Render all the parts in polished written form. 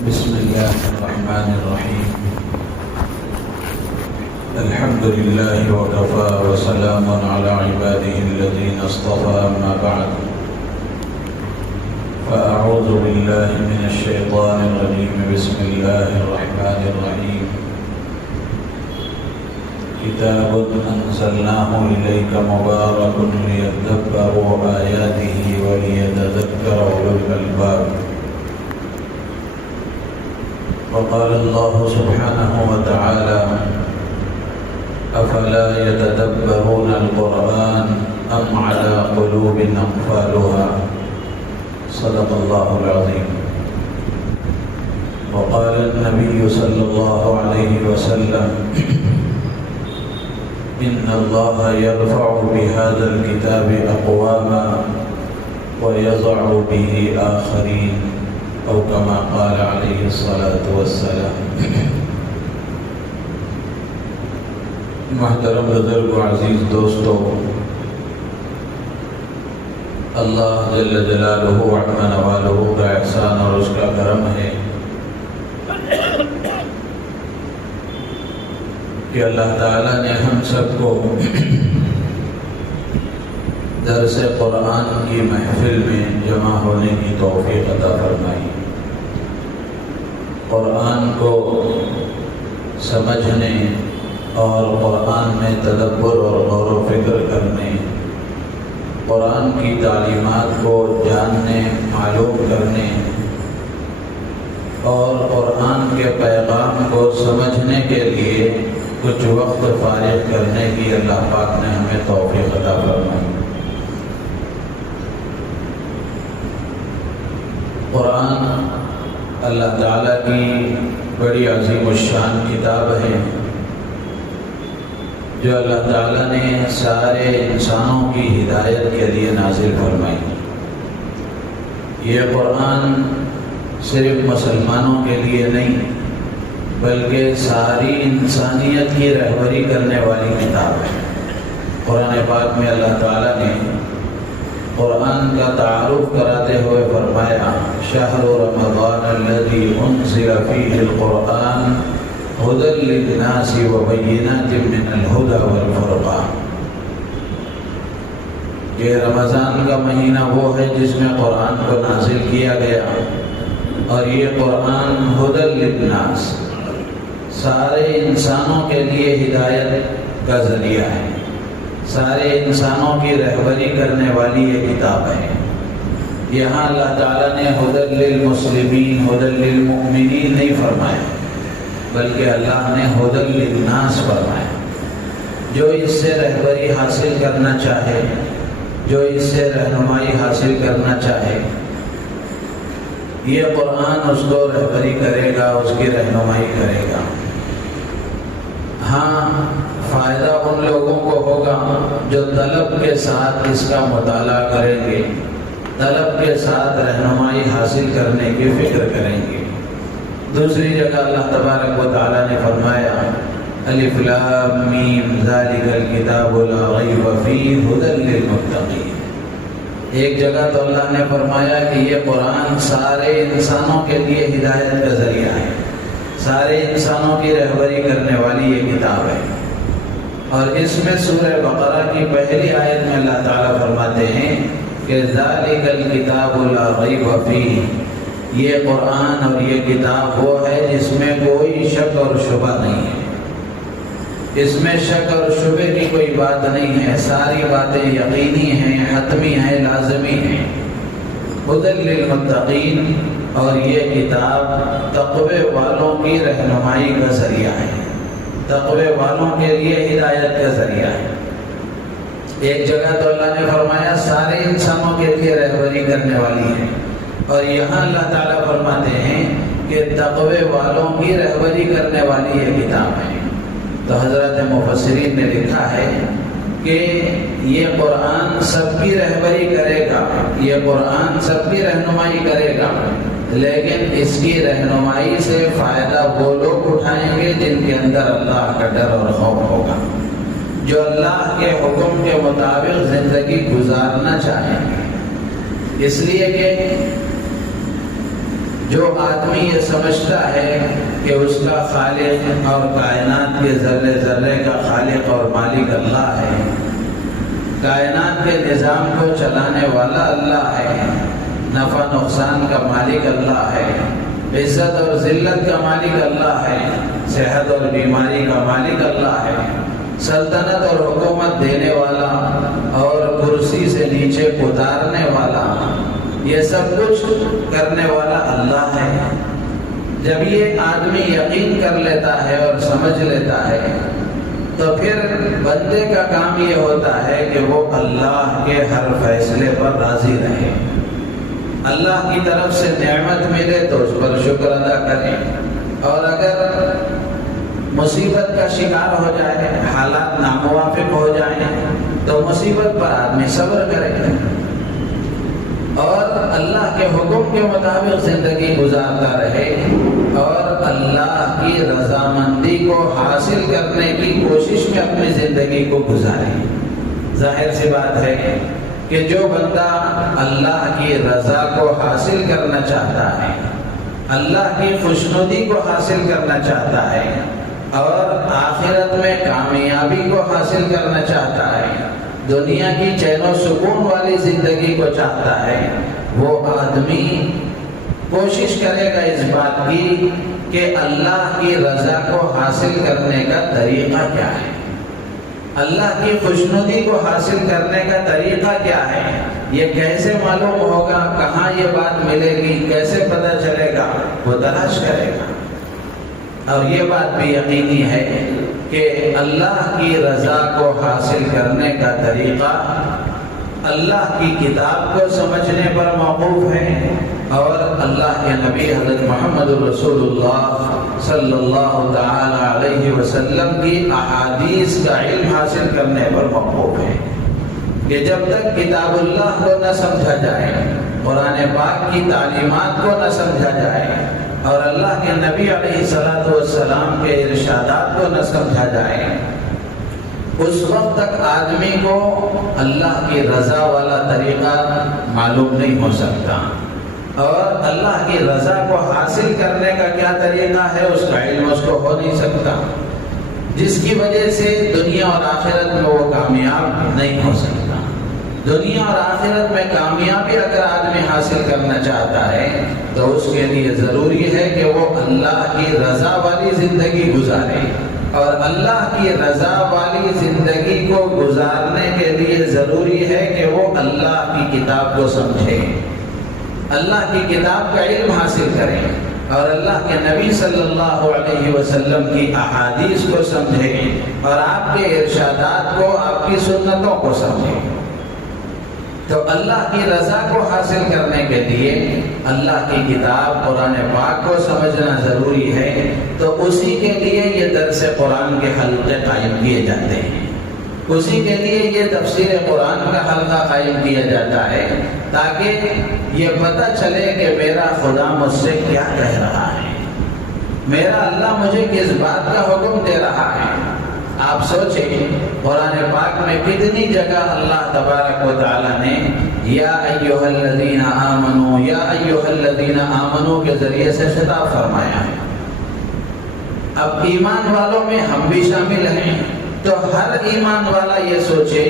بسم الله الرحمن الرحيم. الحمد لله وكفى وسلام على عباده الذين اصطفى. أما بعد، فأعوذ بالله من الشيطان الرجيم. بسم الله الرحمن الرحيم. كتاب أنزلناه إليك مبارك ليدبروا آياته وليتذكر أولو الألباب. وقال الله سبحانه وتعالى: أفلا يتدبرون القرآن أم على قلوب أقفالها. صدق الله العظيم. وقال النبي صلى الله عليه وسلم: إن الله يرفع بهذا الكتاب أقواما ويضع به آخرين، أو كما قال عليه الصلاة والسلام. محترم بزرگ و عزیز دوستو، اللہ جل جلالہ وعظم نوالہ کا احسان اور اس کا کرم ہے کہ اللہ تعالیٰ نے ہم سب کو درس قرآن کی محفل میں جمع ہونے کی توفیق عطا فرمائی. قرآن کو سمجھنے اور قرآن میں تدبر اور غور و فکر کرنے، قرآن کی تعلیمات کو جاننے، معلوم کرنے اور قرآن کے پیغام کو سمجھنے کے لیے کچھ وقت فارغ کرنے کی اللہ پاک نے ہمیں توفیق عطا فرمائی. قرآن اللہ تعالیٰ کی بڑی عظیم الشان کتاب ہے جو اللہ تعالیٰ نے سارے انسانوں کی ہدایت کے لیے نازل فرمائی. یہ قرآن صرف مسلمانوں کے لیے نہیں بلکہ ساری انسانیت کی رہبری کرنے والی کتاب ہے. قرآن پاک میں اللہ تعالیٰ نے قرآن کا تعارف کراتے ہوئے فرمایا: شہر رمضان الذی انزل فیہ القرآن ھدی للناس وبینات من الھدی والفرقان. یہ رمضان کا مہینہ وہ ہے جس میں قرآن کو نازل کیا گیا، اور یہ قرآن ھدی للناس سارے انسانوں کے لیے ہدایت کا ذریعہ ہے، سارے انسانوں کی رہبری کرنے والی یہ کتاب ہے. یہاں اللہ تعالیٰ نے ھدی للمسلمین، ھدی للمؤمنین نہیں فرمایا بلکہ اللہ نے ھدی للناس فرمایا. جو اس سے رہبری حاصل کرنا چاہے، جو اس سے رہنمائی حاصل کرنا چاہے، یہ قرآن اس کو رہبری کرے گا، اس کی رہنمائی کرے گا. ہاں، فائدہ ان لوگوں کو ہوگا جو طلب کے ساتھ اس کا مطالعہ کریں گے، طلب کے ساتھ رہنمائی حاصل کرنے کی فکر کریں گے. دوسری جگہ اللہ تبارک و تعالیٰ نے فرمایا: الف لام میم ذالک الکتاب لا ریب فیہ ھدی للمتقین. ایک جگہ تو اللہ نے فرمایا کہ یہ قرآن سارے انسانوں کے لیے ہدایت کا ذریعہ ہے، سارے انسانوں کی رہبری کرنے والی یہ کتاب ہے. اور اس میں سورہ بقرہ کی پہلی آیت میں اللہ تعالیٰ فرماتے ہیں کہ ذالک الکتاب لا ریب فیہ، یہ قرآن اور یہ کتاب وہ ہے جس میں کوئی شک اور شبہ نہیں ہے. اس میں شک اور شبہ کی کوئی بات نہیں ہے، ساری باتیں یقینی ہیں، حتمی ہیں، لازمی ہیں. ھدی للمتقین، اور یہ کتاب تقوی والوں کی رہنمائی کا ذریعہ ہے، تقوی والوں کے لیے ہدایت کا ذریعہ ہے. ایک جگہ تو اللہ نے فرمایا سارے انسانوں کے لیے رہبری کرنے والی ہے، اور یہاں اللہ تعالیٰ فرماتے ہیں کہ تقوی والوں کی رہبری کرنے والی یہ کتاب ہے. تو حضرت مفسرین نے لکھا ہے کہ یہ قرآن سب کی رہبری کرے گا، یہ قرآن سب کی رہنمائی کرے گا، لیکن اس کی رہنمائی سے فائدہ وہ لوگ اٹھائیں گے جن کے اندر اللہ کا ڈر اور خوف ہوگا، جو اللہ کے حکم کے مطابق زندگی گزارنا چاہیں گے. اس لیے کہ جو آدمی یہ سمجھتا ہے کہ اس کا خالق اور کائنات کے ذرے ذرے کا خالق اور مالک اللہ ہے، کائنات کے نظام کو چلانے والا اللہ ہے، نفع نقصان کا مالک اللہ ہے، عزت اور ذلت کا مالک اللہ ہے، صحت اور بیماری کا مالک اللہ ہے، سلطنت اور حکومت دینے والا اور کرسی سے نیچے اتارنے والا، یہ سب کچھ کرنے والا اللہ ہے۔ جب یہ آدمی یقین کر لیتا ہے اور سمجھ لیتا ہے تو پھر بندے کا کام یہ ہوتا ہے کہ وہ اللہ کے ہر فیصلے پر راضی رہے، اللہ کی طرف سے نعمت ملے تو اس پر شکر ادا کریں، اور اگر مصیبت کا شکار ہو جائے، حالات ناموافق ہو جائیں تو مصیبت پر آدمی صبر کرے اور اللہ کے حکم کے مطابق زندگی گزارتا رہے اور اللہ کی رضامندی کو حاصل کرنے کی کوشش میں اپنی زندگی کو گزارے۔ ظاہر سی بات ہے کہ جو بندہ اللہ کی رضا کو حاصل کرنا چاہتا ہے، اللہ کی خوشنودی کو حاصل کرنا چاہتا ہے اور آخرت میں کامیابی کو حاصل کرنا چاہتا ہے، دنیا کی چین و سکون والی زندگی کو چاہتا ہے، وہ آدمی کوشش کرے گا اس بات کی کہ اللہ کی رضا کو حاصل کرنے کا طریقہ کیا ہے، اللہ کی خوشنودی کو حاصل کرنے کا طریقہ کیا ہے، یہ کیسے معلوم ہوگا، کہاں یہ بات ملے گی، کیسے پتہ چلے گا، وہ تلاش کرے گا۔ اور یہ بات بھی یقینی ہے کہ اللہ کی رضا کو حاصل کرنے کا طریقہ اللہ کی کتاب کو سمجھنے پر موقوف ہے اور اللہ کے نبی حضرت محمد رسول اللہ صلی اللہ تعالی علیہ وسلم کی احادیث کا علم حاصل کرنے پر موقوف ہے کہ جب تک کتاب اللہ کو نہ سمجھا جائے، قرآن پاک کی تعلیمات کو نہ سمجھا جائے اور اللہ کے نبی علیہ الصلوۃ والسلام کے ارشادات کو نہ سمجھا جائے، اس وقت تک آدمی کو اللہ کی رضا والا طریقہ معلوم نہیں ہو سکتا، اور اللہ کی رضا کو حاصل کرنے کا کیا طریقہ ہے اس کا علم اس کو ہو نہیں سکتا، جس کی وجہ سے دنیا اور آخرت میں وہ کامیاب نہیں ہو سکتا۔ دنیا اور آخرت میں کامیابی اگر آدمی حاصل کرنا چاہتا ہے تو اس کے لیے ضروری ہے کہ وہ اللہ کی رضا والی زندگی گزارے، اور اللہ کی رضا والی زندگی کو گزارنے کے لیے ضروری ہے کہ وہ اللہ کی کتاب کو سمجھے، اللہ کی کتاب کا علم حاصل کریں اور اللہ کے نبی صلی اللہ علیہ وسلم کی احادیث کو سمجھیں اور آپ کے ارشادات کو، آپ کی سنتوں کو سمجھیں۔ تو اللہ کی رضا کو حاصل کرنے کے لیے اللہ کی کتاب قرآن پاک کو سمجھنا ضروری ہے، تو اسی کے لیے یہ درس قرآن کے حلقے قائم کیے جاتے ہیں، اسی کے لیے یہ تفسیر قرآن کا حلقہ قائم کیا جاتا ہے تاکہ یہ پتہ چلے کہ میرا خدا مجھ سے کیا کہہ رہا ہے، میرا اللہ مجھے کس بات کا حکم دے رہا ہے۔ آپ سوچیں قرآن پاک میں کتنی جگہ اللہ تبارک و تعالیٰ نے یا ایھا الذین آمنوا، یا ایھا الذین آمنوا کے ذریعے سے خطاب فرمایا ہے۔ اب ایمان والوں میں ہم بھی شامل ہیں، تو ہر ایمان والا یہ سوچے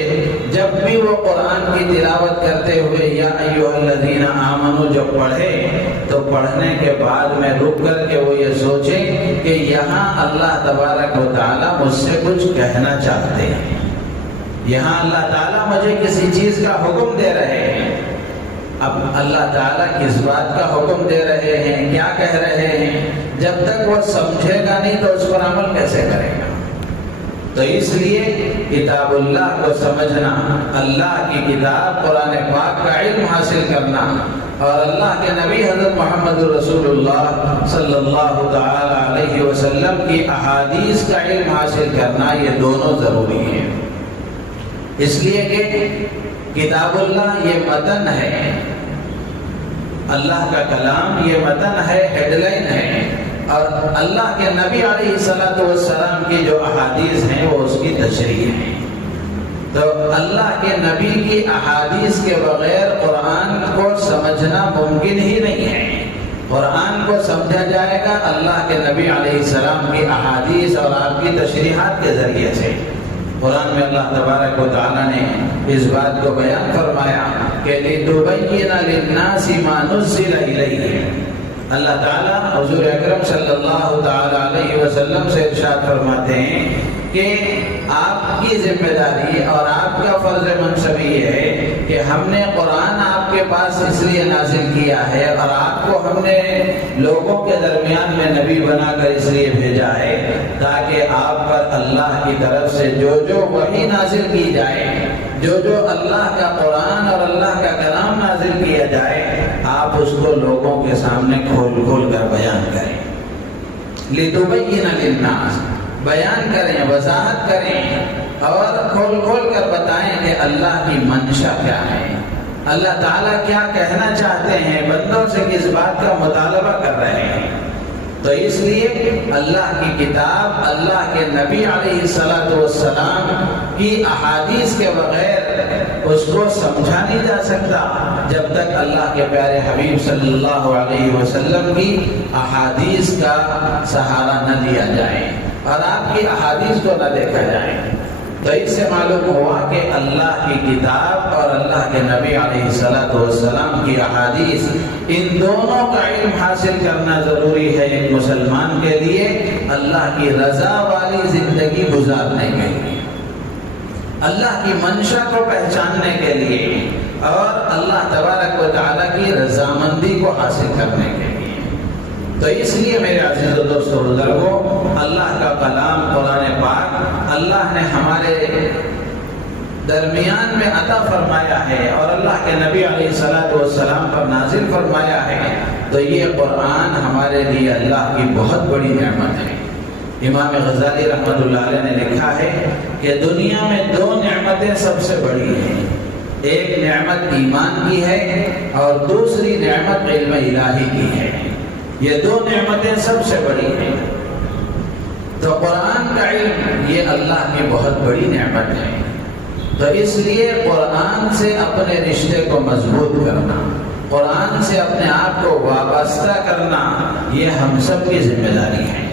جب بھی وہ قرآن کی تلاوت کرتے ہوئے یا ایھا الذین آمنوا جب پڑھے تو پڑھنے کے بعد میں رک کر کے وہ یہ سوچے کہ یہاں اللہ تبارک و تعالیٰ مجھ سے کچھ کہنا چاہتے ہیں، یہاں اللہ تعالیٰ مجھے کسی چیز کا حکم دے رہے ہیں۔ اب اللہ تعالیٰ کس بات کا حکم دے رہے ہیں، کیا کہہ رہے ہیں، جب تک وہ سمجھے گا نہیں تو اس پر عمل کیسے کرے گا؟ تو اس لیے کتاب اللہ کو سمجھنا، اللہ کی کتاب قرآن پاک کا علم حاصل کرنا اور اللہ کے نبی حضرت محمد رسول اللہ صلی اللہ تعالی علیہ وسلم کی احادیث کا علم حاصل کرنا، یہ دونوں ضروری ہیں۔ اس لیے کہ کتاب اللہ یہ متن ہے، اللہ کا کلام یہ متن ہے، ہیڈ لائن ہے، اور اللہ کے نبی علیہ الصلوۃ والسلام کی جو احادیث ہیں وہ اس کی تشریح ہے۔ تو اللہ کے نبی کی احادیث کے بغیر قرآن کو سمجھنا ممکن ہی نہیں ہے۔ قرآن جائے گا اللہ کے نبی علیہ السلام کی احادیث اور آپ کی تشریحات کے ذریعے سے۔ قرآن میں اللہ تبارک و تعالیٰ نے اس بات کو بیان فرمایا کہ لِتُبَيِّنَ لِلنَّاسِ مَا نُزِّلَ إِلَيْهِمْ۔ اللہ تعالیٰ حضور اکرم صلی اللہ تعالیٰ علیہ وسلم سے ارشاد فرماتے ہیں کہ آپ کی ذمہ داری اور آپ کا فرض منصب یہ ہے کہ ہم نے قرآن آپ کے پاس اس لیے نازل کیا ہے اور آپ کو ہم نے لوگوں کے درمیان میں نبی بنا کر اس لیے بھیجا ہے تاکہ آپ پر اللہ کی طرف سے جو وحی نازل کی جائے، جو اللہ کا قرآن اور اللہ کا کلام نازل کیا جائے، آپ اس کو لوگوں کے سامنے کھول کھول کر بیان کریں۔ لِتُبَيِّنَ لِلنَّاسِ، بیان کریں، وضاحت کریں اور کھول کھول کر بتائیں کہ اللہ کی منشا کیا ہے، اللہ تعالیٰ کیا کہنا چاہتے ہیں، بندوں سے کس بات کا مطالبہ کر رہے ہیں۔ تو اس لیے اللہ کی کتاب، اللہ کے نبی علیہ السلام کی احادیث کے بغیر اس کو سمجھا نہیں جا سکتا جب تک اللہ کے پیارے حبیب صلی اللہ علیہ وسلم کی احادیث کا سہارا نہ لیا جائے اور آپ کی احادیث کو نہ دیکھا جائے۔ تو اس سے معلوم ہوا کہ اللہ کی کتاب اور اللہ کے نبی علیہ السلام کی احادیث، ان دونوں کا علم حاصل کرنا ضروری ہے ایک مسلمان کے لیے اللہ کی رضا والی زندگی گزارنے کے لیے، اللہ کی منشا کو پہچاننے کے لیے اور اللہ تبارک و تعالیٰ کی رضامندی کو حاصل کرنے کے لیے۔ تو اس لیے میرے عزیز و دوستو بزرگوں، اللہ کا کلام قرآن پاک اللہ نے ہمارے درمیان میں عطا فرمایا ہے اور اللہ کے نبی علیہ السلام پر نازل فرمایا ہے، تو یہ قرآن ہمارے لیے اللہ کی بہت بڑی نعمت ہے۔ امام غزالی رحمۃ اللہ علیہ نے لکھا ہے کہ دنیا میں دو نعمتیں سب سے بڑی ہیں، ایک نعمت ایمان کی ہے اور دوسری نعمت علم الہی کی ہے۔ یہ دو نعمتیں سب سے بڑی ہیں۔ تو قرآن کا علم یہ اللہ کی بہت بڑی نعمت ہے۔ تو اس لیے قرآن سے اپنے رشتے کو مضبوط کرنا، قرآن سے اپنے آپ کو وابستہ کرنا، یہ ہم سب کی ذمہ داری ہے۔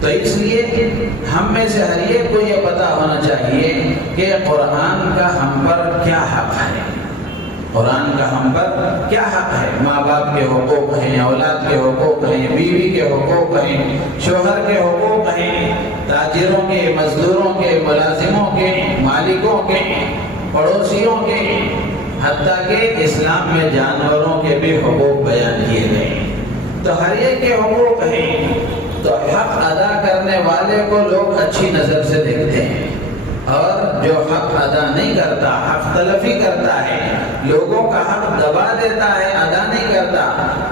تو اس لیے ہم میں سے ہر ایک کو یہ پتہ ہونا چاہیے کہ قرآن کا ہم پر کیا حق ہے، قرآن کا ہم پر کیا حق ہے۔ ماں باپ کے حقوق ہیں، اولاد کے حقوق ہیں، بیوی کے حقوق ہیں، شوہر کے حقوق ہیں، تاجروں کے، مزدوروں کے، ملازموں کے، مالکوں کے، پڑوسیوں کے، حتیٰ کہ اسلام میں جانوروں کے بھی حقوق بیان کیے گئے۔ تو ہر ایک کے حقوق ہیں، تو حق ادا کرنے والے کو لوگ اچھی نظر سے دیکھتے ہیں، اور جو حق ادا نہیں کرتا، حق تلفی کرتا ہے، لوگوں کا حق دبا دیتا ہے، ادا نہیں کرتا،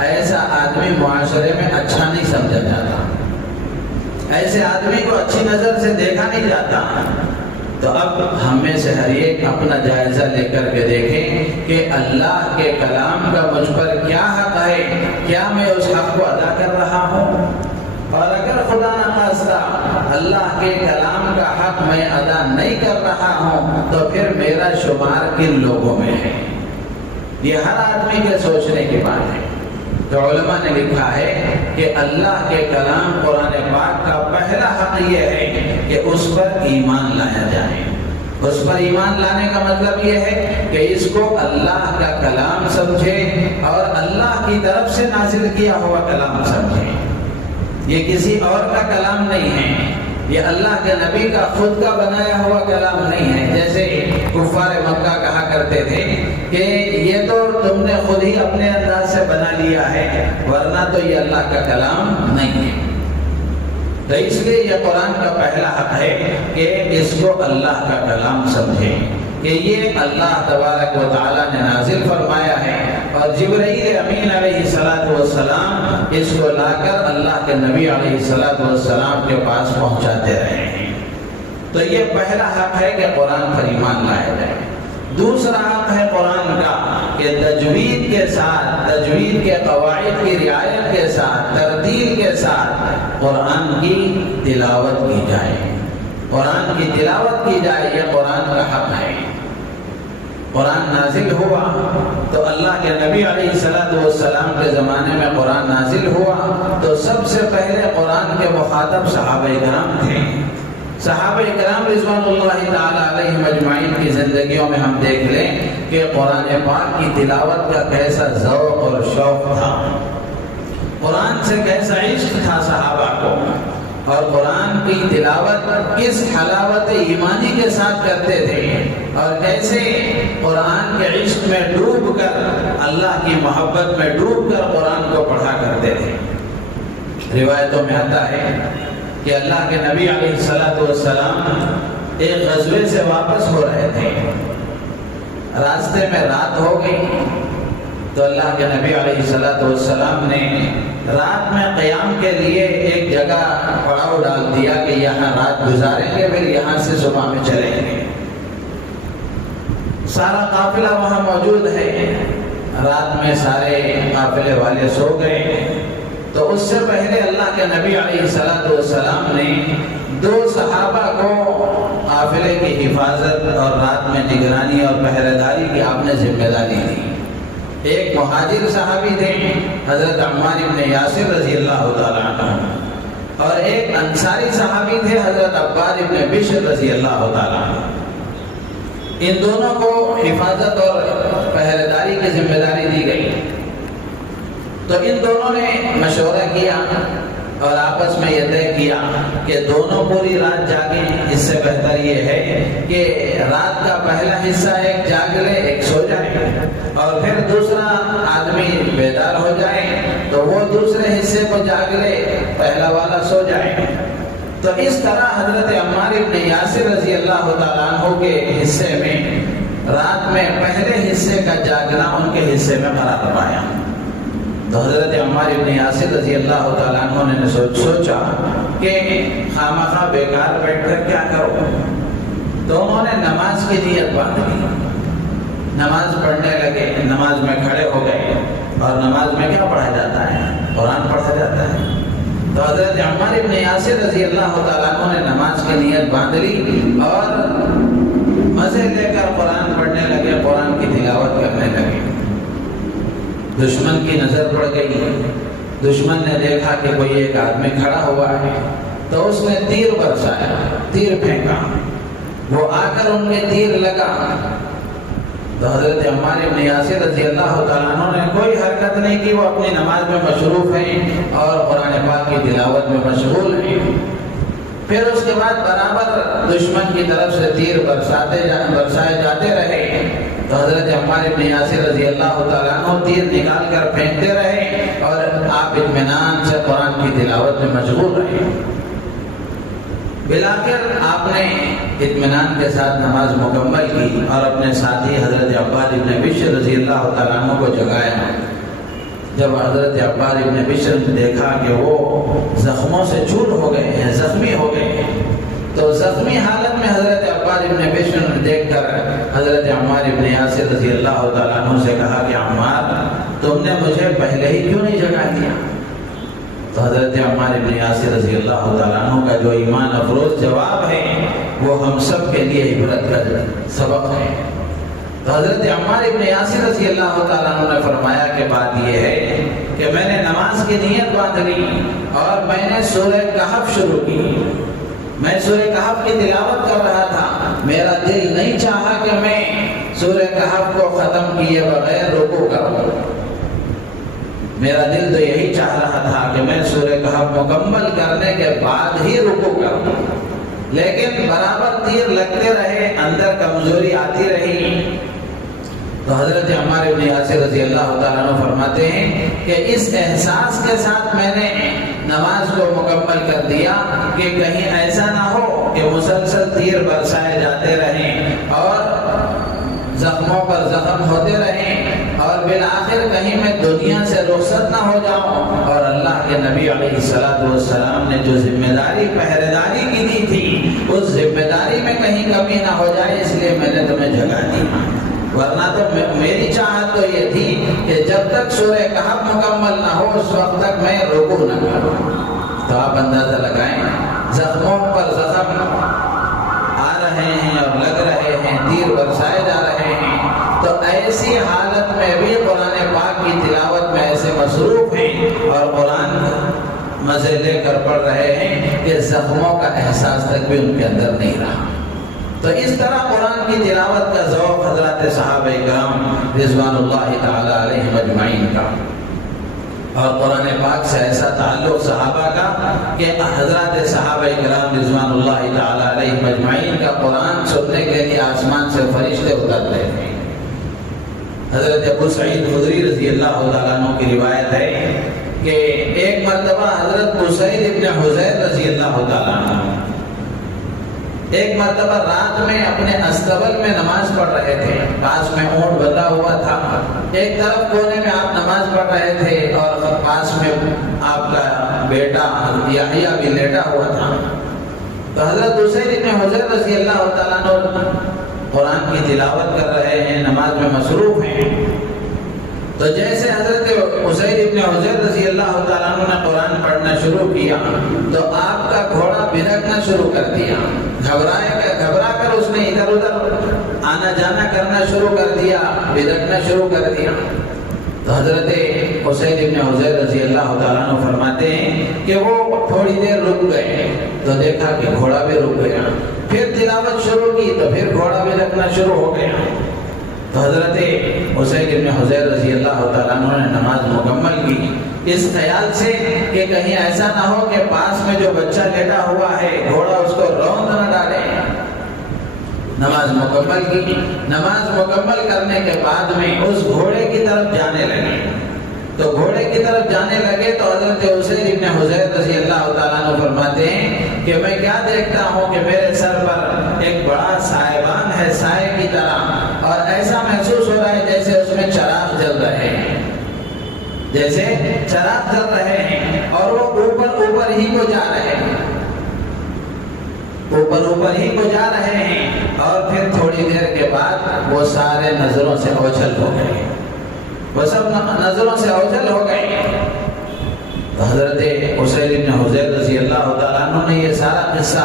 ایسا آدمی معاشرے میں اچھا نہیں سمجھا جاتا، ایسے آدمی کو اچھی نظر سے دیکھا نہیں جاتا۔ تو اب ہم میں سے ہر ایک اپنا جائزہ لے کر کے دیکھیں کہ اللہ کے کلام کا مجھ پر کیا حق ہے، کیا میں اس حق کو ادا کر رہا ہوں، اور اگر خدا نخواستہ اللہ کے کلام کا حق میں ادا نہیں کر رہا ہوں تو پھر میرا شمار کن لوگوں میں ہے۔ یہ ہر آدمی کے سوچنے کی بات ہے۔ تو علماء نے لکھا ہے کہ اللہ کے کلام قرآن پاک کا پہلا حق یہ ہے کہ اس پر ایمان لایا جائے۔ اس پر ایمان لانے کا مطلب یہ ہے کہ اس کو اللہ کا کلام سمجھے اور اللہ کی طرف سے نازل کیا ہوا کلام سمجھے۔ یہ کسی اور کا کلام نہیں ہے، یہ اللہ کے نبی کا خود کا بنایا ہوا کلام نہیں ہے۔ جیسے کفار مکہ کہا کرتے تھے کہ یہ تو تم نے خود ہی اپنے انداز سے بنا لیا ہے، ورنہ تو یہ اللہ کا کلام نہیں ہے۔ تو اس لیے یہ قرآن کا پہلا حق ہے کہ اس کو اللہ کا کلام سمجھیں کہ یہ اللہ تبارک و تعالیٰ نے نازل فرمایا ہے، اور جبرائیل امین علیہ السلام اس کو لا کر اللہ کے نبی علیہ السلام کے پاس پہنچاتے رہے ہیں۔ تو یہ پہلا حق ہے کہ قرآن پر ایمان لایا جائے۔ دوسرا حق ہے قرآن کا کہ تجوید کے ساتھ، تجوید کے قواعد کی رعایت کے ساتھ، ترتیل کے ساتھ قرآن کی تلاوت کی جائے، قرآن کی تلاوت کی جائے۔ یہ قرآن کا حق ہے۔ قرآن نازل ہوا تو اللہ کے نبی علیہ السلام کے زمانے میں قرآن نازل ہوا تو سب سے پہلے قرآن کے مخاطب صحابہ کرام تھے۔ صحابہ کرام رضوان اللہ تعالی علیہم اجمعین کی زندگیوں میں ہم دیکھ لیں کہ قرآن پاک کی تلاوت کا کیسا ذوق اور شوق تھا، قرآن سے کیسا عشق تھا صحابہ کو، اور قرآن کی تلاوت کس حلاوت ایمانی کے ساتھ کرتے تھے، اور کیسے قرآن کے عشق میں ڈوب کر، اللہ کی محبت میں ڈوب کر قرآن کو پڑھا کرتے تھے۔ روایتوں میں آتا ہے کہ اللہ کے نبی علیہ السلام ایک غزوے سے واپس ہو رہے تھے، راستے میں رات ہو گئی، تو اللہ کے نبی علیہ السلام نے رات میں قیام کے لیے ایک جگہ پڑاؤ ڈال دیا کہ یہاں رات گزاریں گے، پھر یہاں سے صبح میں چلیں گے۔ سارا قافلہ وہاں موجود ہے، رات میں سارے قافلے والے سو گئے، تو اس سے پہلے اللہ کے نبی علیہ السلام نے 2 صحابہ کو قافلے کی حفاظت اور رات میں نگرانی اور پہرے داری کی آپ نے ذمہ داری دی۔ ایک مہاجر صحابی تھے حضرت عمار ابن یاسر رضی اللہ تعالیٰ عنہ، اور ایک انصاری صحابی تھے حضرت عباد ابن بشر رضی اللہ تعالیٰ عنہ۔ ان دونوں کو حفاظت اور پہرے داری کی ذمہ داری دی گئی، تو ان دونوں نے مشورہ کیا اور آپس میں یہ طے کیا کہ دونوں پوری رات جاگیں، اس سے بہتر یہ ہے کہ رات کا پہلا حصہ ایک جاگ لے، ایک سو جائے، اور پھر دوسرا آدمی بیدار ہو جائے تو وہ دوسرے حصے کو جاگ لے، پہلا والا سو جائے۔ تو اس طرح حضرت عمار ابن یاسر رضی اللہ تعالیٰ عنہ کے حصے میں رات میں پہلے حصے کا جاگنا ان کے حصے میں قرار پایا۔ تو حضرت عمار ابن یاسر رضی اللہ تعالیٰ عنہ نے سوچا کہ خامخواہ بیکار بیٹھ کر کیا کرو، تو انہوں نے نماز کی نیت باندھ لی، نماز پڑھنے لگے، نماز میں کھڑے ہو گئے، اور نماز میں کیا پڑھا جاتا ہے؟ قرآن پڑھا جاتا ہے۔ تو حضرت عمار ابن یاسر رضی اللہ تعالیٰ عنہ نے نماز کی نیت باندھ لی اور مزے لے کر قرآن پڑھنے لگے، قرآن کی تلاوت کرنے لگے۔ دشمن کی نظر پڑ گئی، دشمن نے دیکھا کہ کوئی ایک آدمی کھڑا ہوا ہے، تو اس نے تیر برسایا، تیر پھینکا، وہ آ کر ان کے تیر لگا، تو حضرت عمار ابن یاسر رضی اللہ تعالیٰ عنہ نے کوئی حرکت نہیں کی، وہ اپنی نماز میں مصروف ہیں اور قرآن پاک کی تلاوت میں مشغول ہیں۔ پھر اس کے بعد برابر دشمن کی طرف سے تیر برسائے جاتے رہے، تو حضرت عمار ابن یاسر رضی اللہ تعالیٰ عنہ تیر نکال کر پھینکتے رہے، اور آپ اطمینان سے قرآن کی تلاوت میں مشغول رہے۔ بلاخر آپ نے اطمینان کے ساتھ نماز مکمل کی اور اپنے ساتھی حضرت عباد ابن بشر رضی اللہ تعالیٰ عنہ کو جگایا۔ جب حضرت عباد ابن بشر نے دیکھا کہ وہ زخموں سے چور ہو گئے ہیں، زخمی ہو گئے ہیں، تو زخمی حالت میں حضرت عباد ابن بشر نے دیکھ کر حضرت عمار ابن یاسر رضی اللہ تعالیٰ عنہ سے کہا کہ عمار، تم نے مجھے پہلے ہی کیوں نہیں جگا دیا؟ تو حضرت عمار ابن یاسر رضی اللہ تعالیٰ عنہ کا جو ایمان افروز جواب ہے وہ ہم سب کے لیے عبرت کا سبق ہے۔ تو حضرت عمار ابن یاسر رضی اللہ تعالیٰ عنہ نے فرمایا کہ بات یہ ہے کہ میں نے نماز کی نیت باندھ لی اور میں نے سورہ کہف شروع کی، میں سورہ کہف کی تلاوت کر رہا تھا، میرا دل نہیں چاہا کہ میں سورہ کہف کو ختم کیے بغیر رکوع کروں، میرا دل تو یہی چاہ رہا تھا کہ میں سورہ کہف مکمل کرنے کے بعد ہی رکوع کروں، لیکن برابر تیر لگتے رہے، اندر کمزوری آتی رہی۔ تو حضرت عمار ابن یاسر رضی اللہ تعالیٰ عنہ فرماتے ہیں کہ اس احساس کے ساتھ میں نے نماز کو مکمل کر دیا کہ کہیں ایسا نہ ہو کہ مسلسل تیر برسائے جاتے رہیں اور زخموں پر زخم ہوتے رہیں اور بالآخر کہیں میں دنیا سے رخصت نہ ہو جاؤں، اور اللہ کے نبی علیہ السلام نے جو ذمہ داری پہرے داری کی دی تھی اس ذمہ داری میں کہیں کمی نہ ہو جائے، اس لیے میں نے تمہیں جگا دی، ورنہ تو میری چاہت تو یہ تھی کہ جب تک سورہ کہف مکمل نہ ہو اس وقت تک میں رکوع نہ کروں۔ تو آپ اندازہ لگائیں، زخموں پر زخم آ رہے ہیں اور لگ رہے ہیں، تیر برسائے جا رہے ہیں، تو ایسی حالت میں بھی قرآن پاک کی تلاوت میں ایسے مصروف ہیں اور قرآن مزے لے کر پڑھ رہے ہیں کہ زخموں کا احساس تک بھی ان کے اندر نہیں رہا۔ تو اس طرح قرآن کی تلاوت کا ذوق حضرات صحابہ کرام رضوان اللہ تعالی علیہم اجمعین کا، اور قرآن پاک سے ایسا تعلق صحابہ کا کہ حضرات صحابہ کرام رضوان اللہ تعالی علیہم اجمعین کا قرآن سننے کے لیے آسمان سے فرشتے اترتے تھے۔ حضرت ابو سعید خدری رضی اللہ تعالیٰ عنہ کی روایت ہے کہ ایک مرتبہ حضرت اسید ابن حضیر رضی اللہ تعالیٰ عنہ ایک مرتبہ رات میں اپنے استبل میں نماز پڑھ رہے تھے، پاس میں اونٹ بندھا ہوا تھا، ایک طرف کونے میں آپ نماز پڑھ رہے تھے اور پاس میں آپ کا بیٹا یحییٰ بھی لیٹا ہوا تھا۔ تو حضرت اسید ابن حضیر رضی اللہ تعالیٰ عنہ قرآن کی تلاوت کر رہے ہیں، نماز میں مصروف ہیں۔ تو جیسے حضرت اسید ابن حضیر رضی اللہ تعالیٰ عنہ نے قرآن پڑھنا شروع کیا تو آپ کا گھوڑا بھڑکنا شروع کر دیا، گھبرا کر اس نے ادھر ادھر آنا جانا کرنا شروع کر دیا، بھڑکنا شروع کر دیا۔ تو حضرت اسید ابن حضیر رضی اللہ تعالیٰ عنہ فرماتے ہیں کہ وہ تھوڑی دیر رک گئے تو دیکھا کہ گھوڑا بھی رک گیا، پھر تلاوت شروع کی تو پھر گھوڑا بھی رکنا شروع ہو گیا۔ تو حضرت اسید ابن حضیر رضی اللہ تعالیٰ عنہ نے نماز مکمل کی اس خیال سے کہ کہیں ایسا نہ ہو کہ پاس میں جو بچہ لیٹا ہوا ہے گھوڑا اس کو روند نہ ڈالے۔ نماز مکمل کی، نماز مکمل کرنے کے بعد میں اس گھوڑے کی طرف جانے لگے۔ تو گھوڑے کی طرف جانے لگے تو حضرت اسید ابن حضیر رضی اللہ تعالیٰ عنہ فرماتے ہیں کہ میں کیا دیکھتا ہوں کہ میرے سر پر ایک بڑا سائبان ہے، سائے کی طرح، اور ایسا محسوس ہو رہا ہے جیسے اس میں چراغ جل رہے ہیں، جیسے چراغ جل رہے ہیں، اور وہ اوپر ہی کو جا رہے ہیں، اوپر ہی کو جا رہے ہیں، اور پھر تھوڑی دیر کے بعد وہ سارے نظروں سے اوجھل ہو گئے، وہ سب نظروں سے اوجھل ہو گئے۔ تو حضرت اسید بن حضیر رضی اللہ تعالیٰ عنہ نے یہ سارا قصہ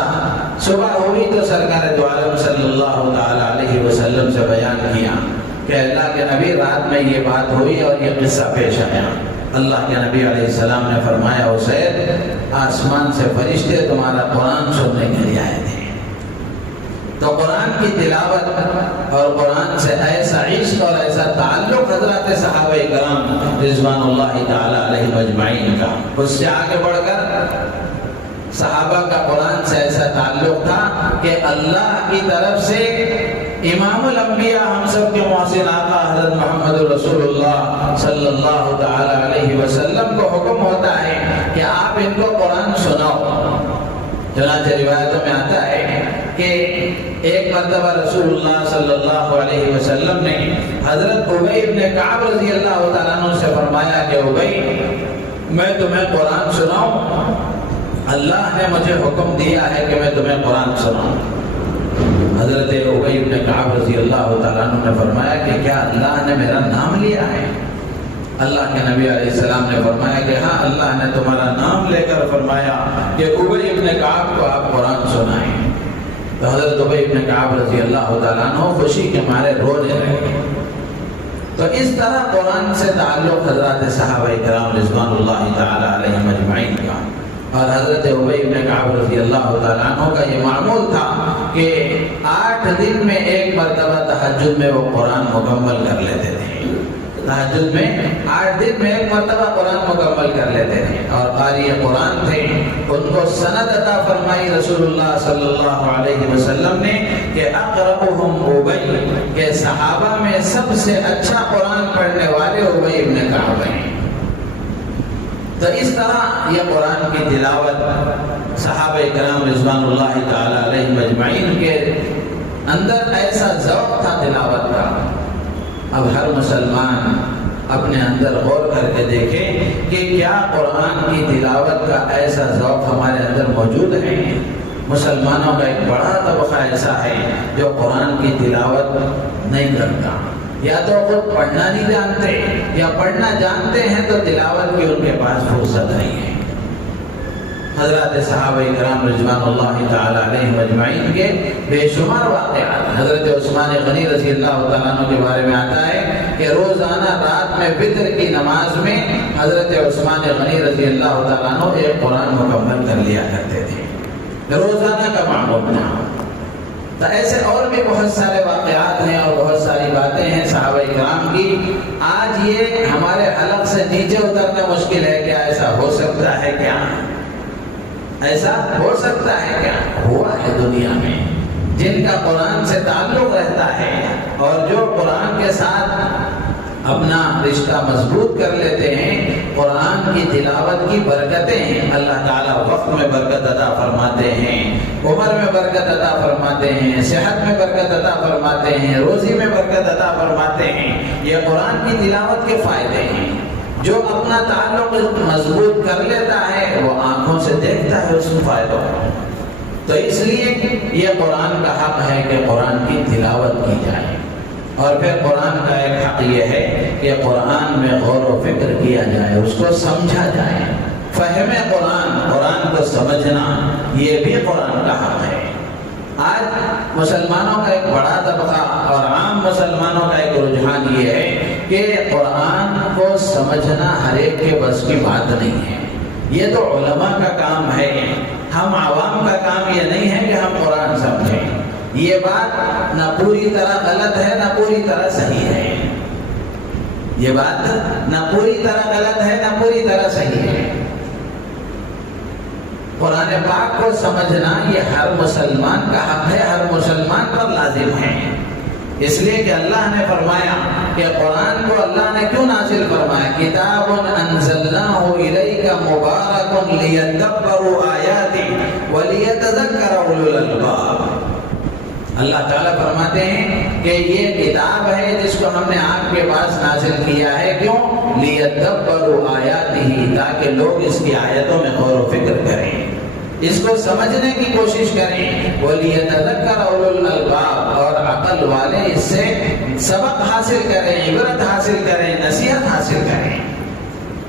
صبح ہوئی تو سرکار دو عالم صلی اللہ تعالیٰ علیہ وسلم سے بیان کیا کہ اللہ کے نبی رات میں یہ بات ہوئی اور یہ قصہ پیش آیا۔ اللہ کے نبی علیہ السلام نے فرمایا اسید آسمان سے فرشتے تمہارا قرآن سننے کے لیے آئے تھے۔ تو قرآن کی تلاوت اور قرآن سے ایسا عشق اور ایسا تعلق حضرات صحابہ کرام رضوان اللہ تعالی علیہ اجمعین کا، اس سے آگے بڑھ کر صحابہ کا قرآن سے ایسا تعلق تھا کہ اللہ کی طرف سے امام الانبیاء ہم سب کے محسن آقا حضرت محمد رسول اللہ صلی اللہ تعالی علیہ وسلم کو حکم ہوتا ہے کہ آپ ان کو قرآن سناؤ۔ چنانچہ روایتوں میں آتا ہے کہ ایک مرتبہ رسول اللہ صلی اللہ علیہ وسلم نے حضرت ابی ابن کعب رضی اللہ تعالیٰ عنہ سے فرمایا کہ ابی میں تمہیں قرآن سناؤں، اللہ نے مجھے حکم دیا ہے کہ میں تمہیں قرآن سناؤں۔ حضرت ابی ابن کعب رضی اللہ تعالیٰ عنہ نے فرمایا کہ کیا اللہ نے میرا نام لیا ہے؟ اللہ کے نبی علیہ السلام نے فرمایا کہ ہاں اللہ نے تمہارا نام لے کر فرمایا کہ ابی ابن کعب کو آپ قرآن سنائیں۔ تو حضرت ابی ابن کعب رضی اللہ تعالیٰ عنہ خوشی کے مارے رونے لگے۔ تو اس طرح قرآن سے تعلق حضرات صحابہ کرام رضوان اللہ تعالی علیہم اجمعین کا، اور حضرت ابی ابن کعب رضی اللہ تعالیٰ عنہ کا یہ معمول تھا کہ 8 دن میں ایک مرتبہ تہجد میں وہ قرآن مکمل کر لیتے تھے۔ تہجد میں 8 دن میں ایک مرتبہ قرآن مکمل کر لیتے تھے، اور قاری قرآن تھے، ان کو سند عطا فرمائی رسول اللہ صلی اللہ علیہ وسلم نے کہ اقرأہم ابی، کہ صحابہ میں سب سے اچھا قرآن پڑھنے والے ابی ابن کعب ہیں۔ تو اس طرح یہ قرآن کی تلاوت صحابہ کرام رضوان اللہ تعالی علیہم اجمعین کے اندر ایسا ذوق تھا تلاوت کا۔ اب ہر مسلمان اپنے اندر غور کر کے دیکھے کہ کیا قرآن کی تلاوت کا ایسا ذوق ہمارے اندر موجود ہے۔ مسلمانوں کا ایک بڑا طبقہ ایسا ہے جو قرآن کی تلاوت نہیں کرتا، یا تو خود پڑھنا نہیں جانتے، یا پڑھنا جانتے ہیں تو تلاوت کی ان کے پاس فرصت نہیں ہے۔ حضرات صحابہ کرام رضوان اللہ تعالی علیہم اجمعین کے بے شمار واقعات. حضرت عثمان غنی رضی اللہ تعالیٰ عنہ کے بارے میں آتا ہے کہ روزانہ رات میں فطر کی نماز میں حضرت عثمان غنی رضی اللہ تعالیٰ عنہ ایک قرآن مکمل کر لیا کرتے تھے. روزانہ کا معمول تھا. تو ایسے اور بھی بہت سارے واقعات ہیں اور بہت ساری باتیں ہیں صحابہ کرام کی. آج یہ ہمارے حلق سے نیچے اترنا مشکل ہے. کیا ایسا ہو سکتا ہے؟ کیا ایسا ہو سکتا ہے؟ کیا ہوا ہے دنیا میں جن کا قرآن سے تعلق رہتا ہے اور جو قرآن کے ساتھ اپنا رشتہ مضبوط کر لیتے ہیں. قرآن کی تلاوت کی برکتیں ہیں. اللہ تعالیٰ وقت میں برکت عطا فرماتے ہیں, عمر میں برکت عطا فرماتے ہیں, صحت میں برکت عطا فرماتے ہیں, روزی میں برکت عطا فرماتے ہیں. یہ قرآن کی تلاوت کے فائدے ہیں. جو اپنا تعلق مضبوط کر لیتا ہے وہ آنکھوں سے دیکھتا ہے اس فائدوں کو. تو اس لیے یہ قرآن کا حق ہے کہ قرآن کی تلاوت کی جائے. اور پھر قرآن کا ایک حق یہ ہے کہ قرآن میں غور و فکر کیا جائے, اس کو سمجھا جائے. فہم قرآن, قرآن کو سمجھنا, یہ بھی قرآن کا حق ہے. آج مسلمانوں کا ایک بڑا طبقہ اور عام مسلمانوں کا ایک رجحان یہ ہے کہ قرآن کو سمجھنا ہر ایک کے بس کی بات نہیں ہے. یہ تو علماء کا کام ہے. ہم عوام کا کام یہ نہیں ہے کہ ہم قرآن سمجھیں. یہ بات نہ پوری طرح غلط ہے نہ پوری طرح صحیح ہے. یہ بات نہ پوری طرح غلط ہے نہ پوری طرح صحیح ہے. قرآن پاک کو سمجھنا یہ ہر مسلمان کا حق ہے, ہر مسلمان پر لازم ہے. اس لیے کہ اللہ نے فرمایا کہ قرآن کو اللہ نے کیوں نازل فرمایا, کتاب انزلناہ الیک مبارک لیدبروا آیاتہ ولیتذکر اولو الالباب. اللہ تعالیٰ فرماتے ہیں کہ یہ کتاب ہے جس کو ہم نے آپ کے پاس نازل کیا ہے. کیوں؟ لیدبروا آیاتہ, تاکہ لوگ اس کی آیتوں میں غور و فکر کریں, اس کو سمجھنے کی کوشش کریں. وَلِيَتَذَكَّرَ أُولُو الْأَلْبَابِ, اور عقل والے اس سے سبق حاصل کریں, عبرت حاصل کریں, نصیحت حاصل کریں.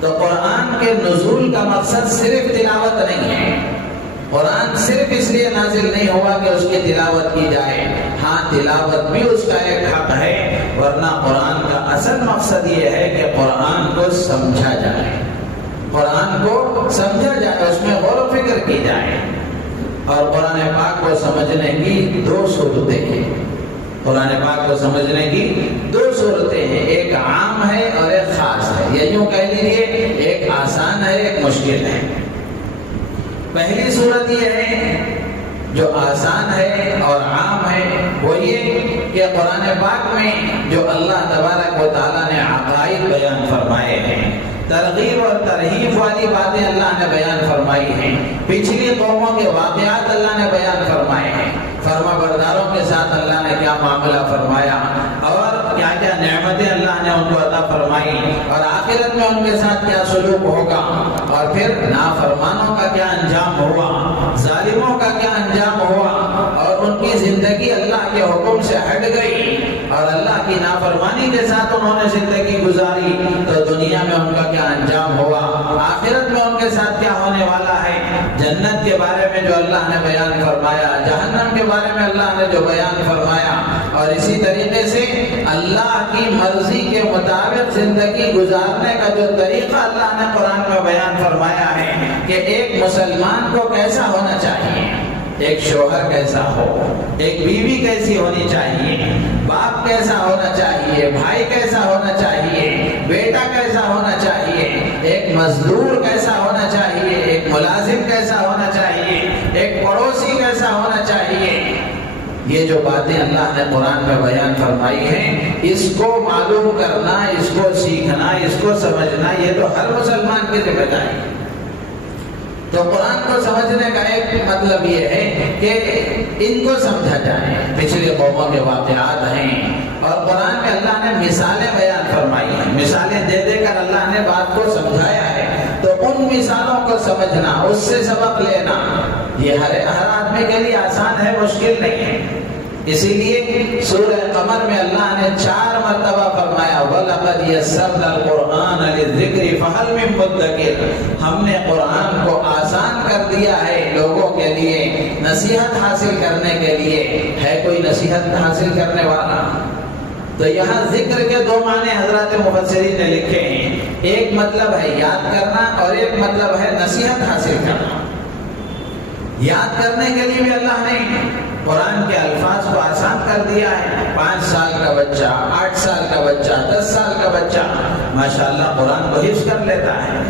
تو قرآن کے نزول کا مقصد صرف تلاوت نہیں ہے. قرآن صرف اس لیے نازل نہیں ہوا کہ اس کی تلاوت کی جائے. ہاں, تلاوت بھی اس کا ایک حق ہے, ورنہ قرآن کا اصل مقصد یہ ہے کہ قرآن کو سمجھا جائے, قرآن کو سمجھا جائے, اس میں غور و فکر کی جائے. اور قرآن پاک کو سمجھنے کی دو صورتیں ہیں. قرآن پاک کو سمجھنے کی دو صورتیں ہیں, ایک عام ہے اور ایک خاص ہے. یہ یوں کہہ لیجیے, ایک آسان ہے ایک مشکل ہے. پہلی صورت یہ ہے جو آسان ہے اور عام ہے, وہ یہ کہ قرآن پاک میں جو اللہ تبارک و تعالیٰ نے عقائد بیان فرمائے ہیں, ترغیب اور ترہیب والی باتیں اللہ نے بیان فرمائی ہیں, پچھلی قوموں کے واقعات اللہ نے بیان فرمائے ہیں, فرما برداروں کے ساتھ اللہ نے کیا معاملہ فرمایا اور کیا کیا نعمتیں اللہ نے ان کو عطا فرمائی, اور آخرت میں ان کے ساتھ کیا سلوک ہوگا, اور پھر نافرمانوں کا کیا انجام ہوا, ظالموں کا کیا انجام ہوا, اور ان کی زندگی اللہ کے حکم سے ہٹ گئی اور اللہ کی نافرمانی کے ساتھ انہوں نے زندگی گزاری, تو دنیا میں ان کا کیا انجام ہوا, آخرت میں ان کے ساتھ کیا ہونے والا ہے. جنت کے بارے میں جو اللہ نے بیان فرمایا, جہنم کے بارے میں اللہ نے جو بیان فرمایا, اور اسی طریقے سے اللہ کی مرضی کے مطابق زندگی گزارنے کا جو طریقہ اللہ نے قرآن میں بیان فرمایا ہے کہ ایک مسلمان کو کیسا ہونا چاہیے, ایک شوہر کیسا ہو, ایک بیوی کیسی ہونی چاہیے, باپ کیسا ہونا چاہیے, بھائی کیسا ہونا چاہیے, بیٹا کیسا ہونا چاہیے, ایک مزدور کیسا ہونا چاہیے, ایک ملازم کیسا ہونا چاہیے, ایک پڑوسی کیسا ہونا چاہیے. یہ جو باتیں اللہ نے قرآن میں بیان فرمائی ہیں, اس کو معلوم کرنا, اس کو سیکھنا, اس کو سمجھنا, یہ تو ہر مسلمان کی ذمہ داری ہے. تو قرآن کو سمجھنے کا ایک مطلب یہ ہے کہ ان کو سمجھا جائے. پچھلی قوموں کے واقعات ہیں اور قرآن میں اللہ نے مثالیں بیان فرمائی ہیں, مثالیں دے دے کر اللہ نے بات کو سمجھایا ہے. تو ان مثالوں کو سمجھنا, اس سے سبق لینا, یہ ہر آدمی کے لیے آسان ہے, مشکل نہیں ہے. اسی لیے سورہ قمر میں اللہ نے 4 مرتبہ فرمایا وَلَقَدْ يَسَّرْنَا الْقُرْآنَ لِلذِّكْرِ فَهَلْ مِن مُدَّكِرٍ, ہم نے قرآن کو آسان کر دیا نصیحت حاصل کرنے والا. تو یہاں ذکر کے دو معنی حضرات مفسرین نے لکھے ہیں. ایک مطلب ہے یاد کرنا اور ایک مطلب ہے نصیحت حاصل کرنا. یاد کرنے کے لیے بھی اللہ نے قرآن کے الفاظ کو آسان کر دیا ہے. 5 سال کا بچہ، 8 سال کا بچہ، 10 سال کا بچہ ماشاءاللہ قرآن کو حفظ کر لیتا ہے.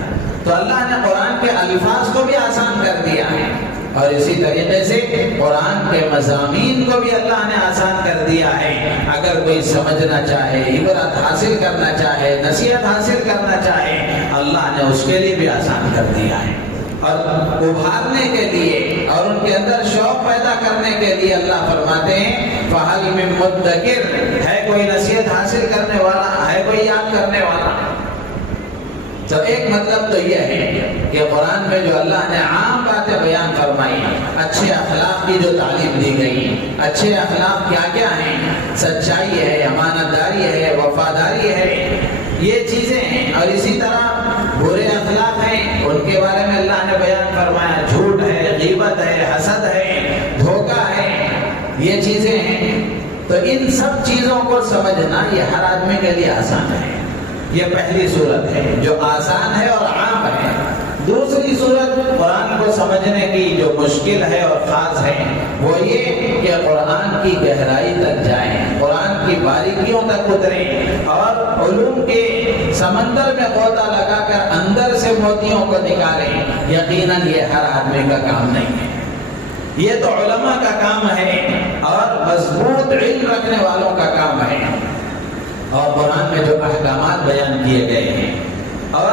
تو اللہ نے قرآن کے الفاظ کو بھی آسان کر دیا ہے، اور اسی طریقے سے قرآن کے مضامین کو بھی اللہ نے آسان کر دیا ہے. اگر کوئی سمجھنا چاہے، عبرت حاصل کرنا چاہے، نصیحت حاصل کرنا چاہے، اللہ نے اس کے لیے بھی آسان کر دیا ہے. اور ابھارنے کے لیے اور ان کے اندر شوق پیدا کرنے کے لیے اللہ فرماتے ہیں فَهَلْ مِن مُدَّكِرٍ، ہے کوئی نصیحت حاصل کرنے والا، ہے کوئی یاد کرنے والا. تو ایک مطلب تو یہ ہے کہ قرآن میں جو اللہ نے عام باتیں بیان فرمائی، اچھے اخلاق کی جو تعلیم دی گئی. اچھے اخلاق کیا کیا ہیں؟ سچائی ہے، امانت داری ہے، وفاداری ہے، یہ چیزیں ہیں. اور اسی طرح برے اخلاق ہیں، ان کے بارے میں اللہ نے بیان فرمایا. جھوٹ ہے، غیبت ہے، حسد ہے، دھوکہ ہے، یہ چیزیں ہیں. تو ان سب چیزوں کو سمجھنا یہ ہر آدمی کے لیے آسان ہے. یہ پہلی صورت ہے جو آسان ہے اور عام ہے. دوسری صورت قرآن کو سمجھنے کی جو مشکل ہے اور خاص ہے وہ یہ کہ قرآن کی گہرائی تک جائیں، قرآن کی باریکیوں تک اتریں اور علوم کے سمندر میں غوطہ لگا کر اندر سے موتیوں کو نکالیں. یقیناً یہ ہر آدمی کا کام نہیں ہے، یہ تو علماء کا کام ہے اور مضبوط علم رکھنے والوں کا کام ہے. اور قرآن میں جو احکامات بیان کیے گئے ہیں اور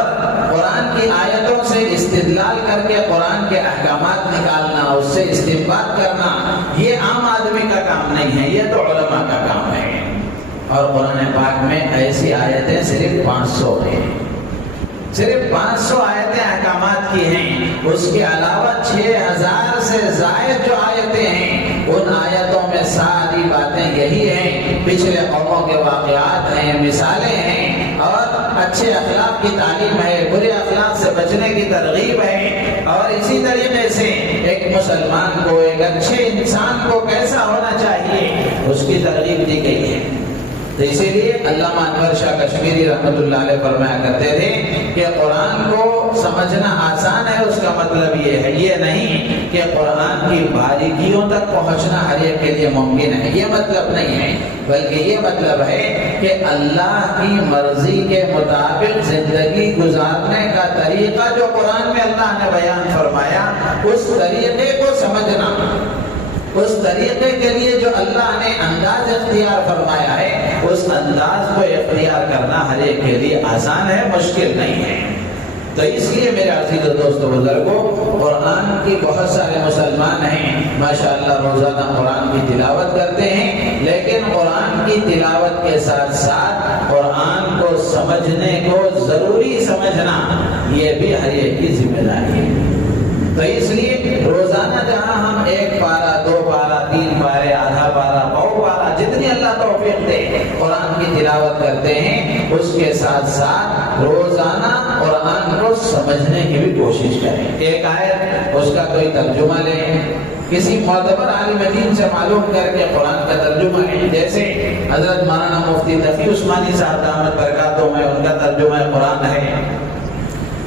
قرآن کی آیتوں سے استدلال کر کے قرآن کے احکامات نکالنا، اس سے استنباط کرنا، یہ عام آدمی کا کام نہیں ہے، یہ تو علماء کا کام ہے. اور قرآن پاک میں ایسی آیتیں صرف 500 ہیں، صرف 500 آیتیں احکامات کی ہیں. اس کے علاوہ 6000 سے زائد جو آیتیں ہیں ان آیتوں میں ساری باتیں یہی ہیں. پچھلے قوموں کے واقعات ہیں، مثالیں ہیں، اور اچھے اخلاق کی تعلیم ہے، برے اخلاق سے بچنے کی ترغیب ہے. اور اسی طریقے سے ایک مسلمان کو، ایک اچھے انسان کو کیسا ہونا چاہیے اس کی ترغیب دی گئی ہے. تو اسی لیے علامہ انور شاہ کشمیری رحمۃ اللہ علیہ فرمایا کرتے تھے کہ قرآن کو سمجھنا آسان ہے، اس کا مطلب یہ ہے، یہ نہیں کہ قرآن کی باریکیوں تک پہنچنا ہر ایک کے لیے ممکن ہے، یہ مطلب نہیں ہے، بلکہ یہ مطلب ہے کہ اللہ کی مرضی کے مطابق زندگی گزارنے کا طریقہ جو قرآن میں اللہ نے بیان فرمایا، اس طریقے کو سمجھنا، اس طریقے کے لیے جو اللہ نے انداز اختیار فرمایا ہے اس انداز کو اختیار کرنا ہر ایک کے لیے آسان ہے، مشکل نہیں ہے. تو اس لیے میرے عزیز و دوستو بزرگوں، قرآن کی بہت سارے مسلمان ہیں ماشاءاللہ روزانہ قرآن کی تلاوت کرتے ہیں، لیکن قرآن کی تلاوت کے ساتھ ساتھ قرآن کو سمجھنے کو ضروری سمجھنا یہ بھی ہر ایک کی ذمہ داری ہے. تو اس لیے روزانہ جہاں ہم 1 پارہ 2 پارہ 3 پارے آدھا پارہ پاؤ پارہ جتنی اللہ توفیق دے قرآن کی تلاوت کرتے ہیں، اس کے ساتھ ساتھ روزانہ قرآن کو سمجھنے کی بھی کوشش کریں. ایک آیت اس کا کوئی ترجمہ لیں، کسی معتبر عالم دین سے معلوم کر کے قرآن کا ترجمہ لیں. جیسے حضرت مولانا مفتی تقی عثمانی صاحب دامت برکاتوں میں ان کا ترجمہ قرآن ہے،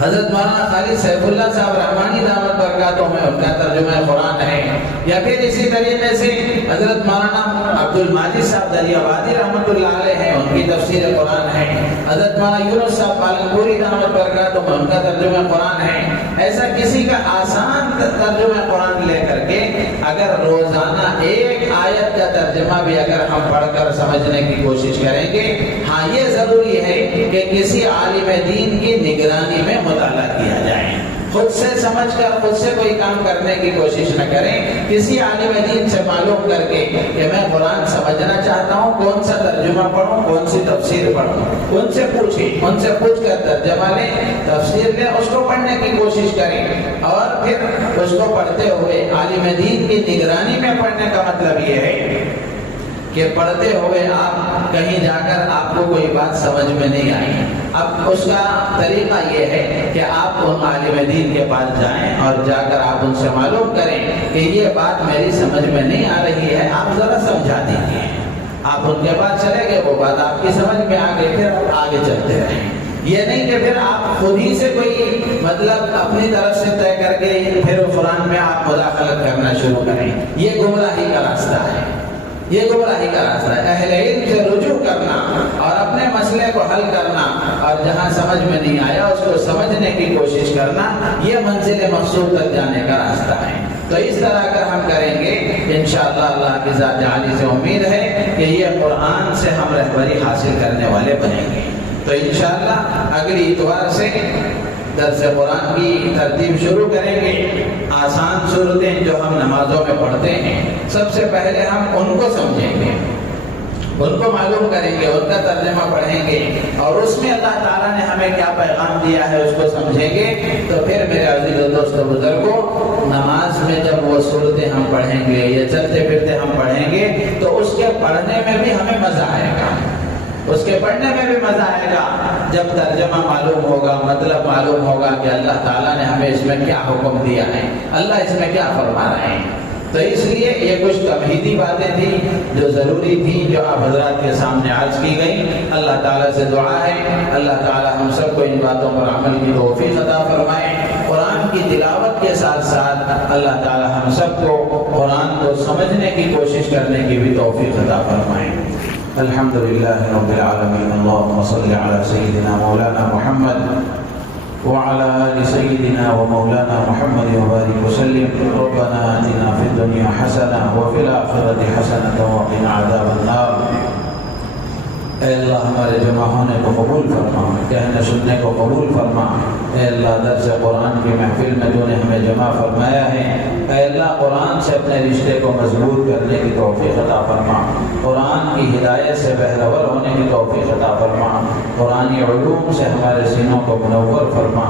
حضرت مولانا خالد سیف اللہ صاحب رحمانی دامت برکاتوں میں ان کا ترجمہ قرآن ہے. یا پھر اسی طریقے سے حضرت مولانا عبد الماجد صاحب دریابادی رحمۃ اللہ علیہ ہیں، ان کی تفسیر قرآن ہے. حضرت مولانا یونس صاحب پالنپوری دامت برکاتوں میں ان کا ترجمہ قرآن ہے. ایسا کسی کا آسان ترجمہ قرآن لے کر کے اگر روزانہ 1 آیت کا ترجمہ بھی اگر ہم پڑھ کر سمجھنے کی کوشش کریں گے، ہاں یہ ضروری ہے کہ کسی عالم دین کی نگرانی میں مطالعہ کیا جائے. خود سے سمجھ کر خود سے کوئی کام کرنے کی کوشش نہ کریں، کسی عالم دین سے معلوم کر کے کہ میں قرآن سمجھنا چاہتا ہوں، کون سا ترجمہ پڑھوں، کون سی تفسیر پڑھوں، ان سے پوچھیں، ان سے پوچھ کر ترجمہ لیں، تفسیر لیں، اس کو پڑھنے کی کوشش کریں. اور پھر اس کو پڑھتے ہوئے عالم دین کی نگرانی میں پڑھنے کا مطلب یہ ہے کہ پڑھتے ہوئے آپ کہیں جا کر آپ کو کوئی بات سمجھ میں نہیں آئی، اب اس کا طریقہ یہ ہے کہ آپ ان عالم دین کے پاس جائیں اور جا کر آپ ان سے معلوم کریں کہ یہ بات میری سمجھ میں نہیں آ رہی ہے، آپ ذرا سمجھا دیجیے۔ آپ ان کے پاس چلے گئے، وہ بات آپ کی سمجھ میں آ گئی، پھر آپ آگے چلتے رہیں۔ یہ نہیں کہ پھر آپ خود ہی سے کوئی مطلب اپنی طرف سے طے کر کے پھر قرآن میں آپ مداخلت کرنا شروع کریں، یہ گمراہی کا راستہ ہے، یہ گمراہی کا راستہ ہے۔ اہل علم سے رجوع کرنا اور اپنے مسئلے کو حل کرنا اور جہاں سمجھ میں نہیں آیا اس کو سمجھنے کی کوشش کرنا، یہ منزل مقصود تک جانے کا راستہ ہے۔ تو اس طرح اگر ہم کریں گے انشاءاللہ اللہ کی ذات عالی سے امید ہے کہ یہ قرآن سے ہم رہبری حاصل کرنے والے بنیں گے۔ تو انشاءاللہ اگلی اتوار سے درس قرآن کی ترتیب شروع کریں گے۔ آسان صورتیں جو ہم نمازوں میں پڑھتے ہیں سب سے پہلے ہم ان کو سمجھیں گے، ان کو معلوم کریں گے، ان کا ترجمہ پڑھیں گے اور اس میں اللہ تعالیٰ نے ہمیں کیا پیغام دیا ہے اس کو سمجھیں گے۔ تو پھر میرے عزیز دوستو بزرگوں، نماز میں جب وہ صورتیں ہم پڑھیں گے یا چلتے پھرتے ہم پڑھیں گے تو اس کے پڑھنے میں بھی ہمیں مزہ آئے گا، اس کے پڑھنے میں بھی مزہ آئے گا جب ترجمہ معلوم ہوگا، مطلب معلوم ہوگا کہ اللہ تعالیٰ نے ہمیں اس میں کیا حکم دیا ہے، اللہ اس میں کیا فرما رہے ہیں۔ تو اس لیے یہ کچھ تمہیدی باتیں تھیں جو ضروری تھیں، جو آپ حضرات کے سامنے عرض کی گئیں۔ اللہ تعالیٰ سے دعا ہے اللہ تعالیٰ ہم سب کو ان باتوں پر عمل کی توفیق عطا فرمائے۔ قرآن کی تلاوت کے ساتھ ساتھ اللہ تعالیٰ ہم سب کو قرآن کو سمجھنے کی کوشش کرنے کی بھی توفیق عطا فرمائے۔ الحمدللہ رب العالمین، اللہم صلی علی سیدنا مولانا محمد وعلى آل سيدنا ومولانا محمد وبارك وسلم۔ ربنا آتنا في الدنيا حسنة وفي الآخرة حسنة وقنا عذاب النار۔ اے اللہ ہمارے جمع ہونے کو قبول فرما، کہنے سننے کو قبول فرما۔ اے اللہ درس قرآن کی محفل میں تو نے ہمیں جمع فرمایا ہے، اے اللہ قرآن سے اپنے رشتے کو مضبوط کرنے کی توفیق عطا فرما، قرآن کی ہدایت سے بہرور ہونے کی توفیق عطا فرما، قرآنی علوم سے ہمارے سینوں کو منور فرما۔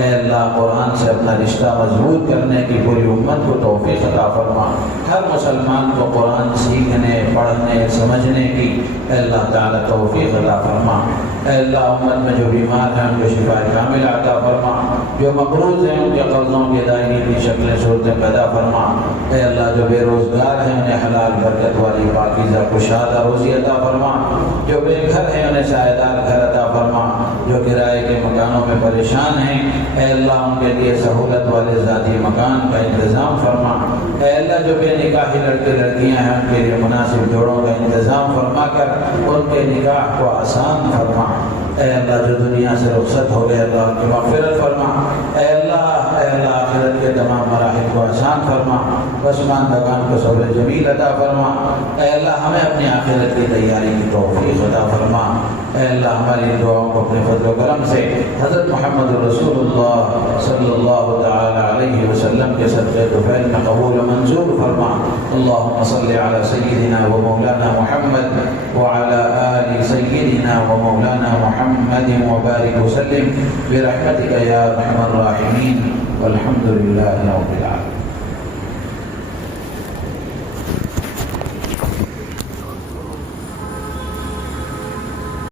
اے اللہ قرآن سے اپنا رشتہ مضبوط کرنے کی پوری امت کو توفیق عطا فرما۔ ہر مسلمان کو قرآن سیکھنے، پڑھنے، سمجھنے کی اے اللہ تعالیٰ توفیق عطا فرما۔ اے اللہ امت میں جو بیمار ہیں ان کو شفا کامل عطا فرما، جو مقروض ہیں ان کے قرضوں کی ادائیگی کی شکلیں صورتیں پیدا فرما۔ اے اللہ جو بے روزگار ہیں انہیں حلال برکت والی پاکیزہ کشادہ روزی عطا فرما، جو بے گھر ہیں انہیں سایہ دار گھر عطا فرما، جو کرائے کے مکانوں میں پریشان ہیں اے اللہ ان کے لیے سہولت والے ذاتی مکان کا انتظام فرما۔ اے اللہ جو بے نکاحی لڑکے لڑکیاں ہیں ان کے لیے مناسب جوڑوں کا انتظام فرما کر ان کے نکاح کو آسان فرما۔ اے اللہ جو دنیا سے رخصت ہو گئے اللہ کی مغفرت فرما۔ اے اللہ آخرت کے تمام مراحل کو آسان فرما، پسماندگان کو صبر جمیل عطا فرما۔ اے اللہ ہمیں اپنی آخرت کی تیاری کی توفیق عطا فرما۔ اے اللہ ہماری دعاؤں کو اپنے فضل و کرم سے حضرت محمد رسول اللہ صلی اللہ تعالی علیہ وسلم کے صدقے طفیل میں قبول و منظور فرما۔ اللہم صلی علی سیدنا و مولانا محمد وعلی آل سیدنا و مولانا محمد وبارک وسلم برحمتک یا ارحم الراحمین، والحمد للہ رب العالمین۔